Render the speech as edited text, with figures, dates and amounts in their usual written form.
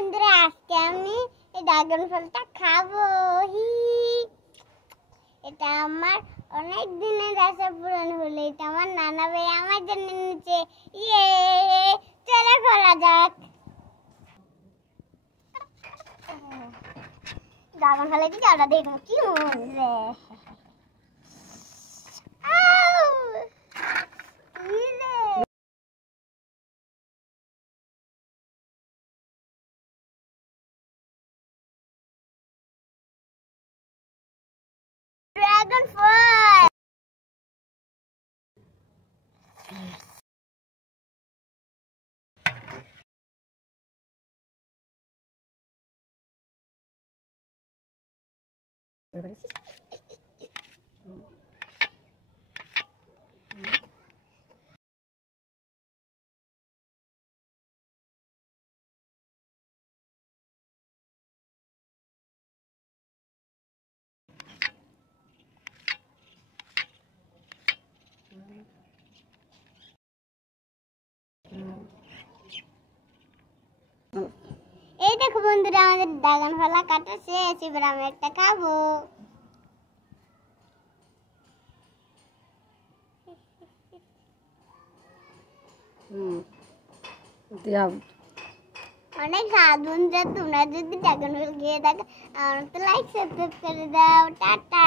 বন্ধুরা, আজকে আমি এই ড্রাগন ফলটা খাবো। এটা আমার অনেক দিনের আশা পূরণ হলো। এটা আমার নানা ভাই আমার জন্য নিচে। ইয়ে, চলে করা যাক। ড্রাগন ফলের দিকে আমরা দেখুন কি মন রে। ড্রাগন ফল এই দেখো বন্ধুরা, আমাদের ড্রাগন ফল কাটা শেষ। এবার আমি একটা খাবো। অনেক স্বাদ বন্ধুরা। তোমরা যদি ড্রাগন ফল খেয়ে থাকো, আমার তো লাইক সাবস্ক্রাইব করে দাও। টাটা।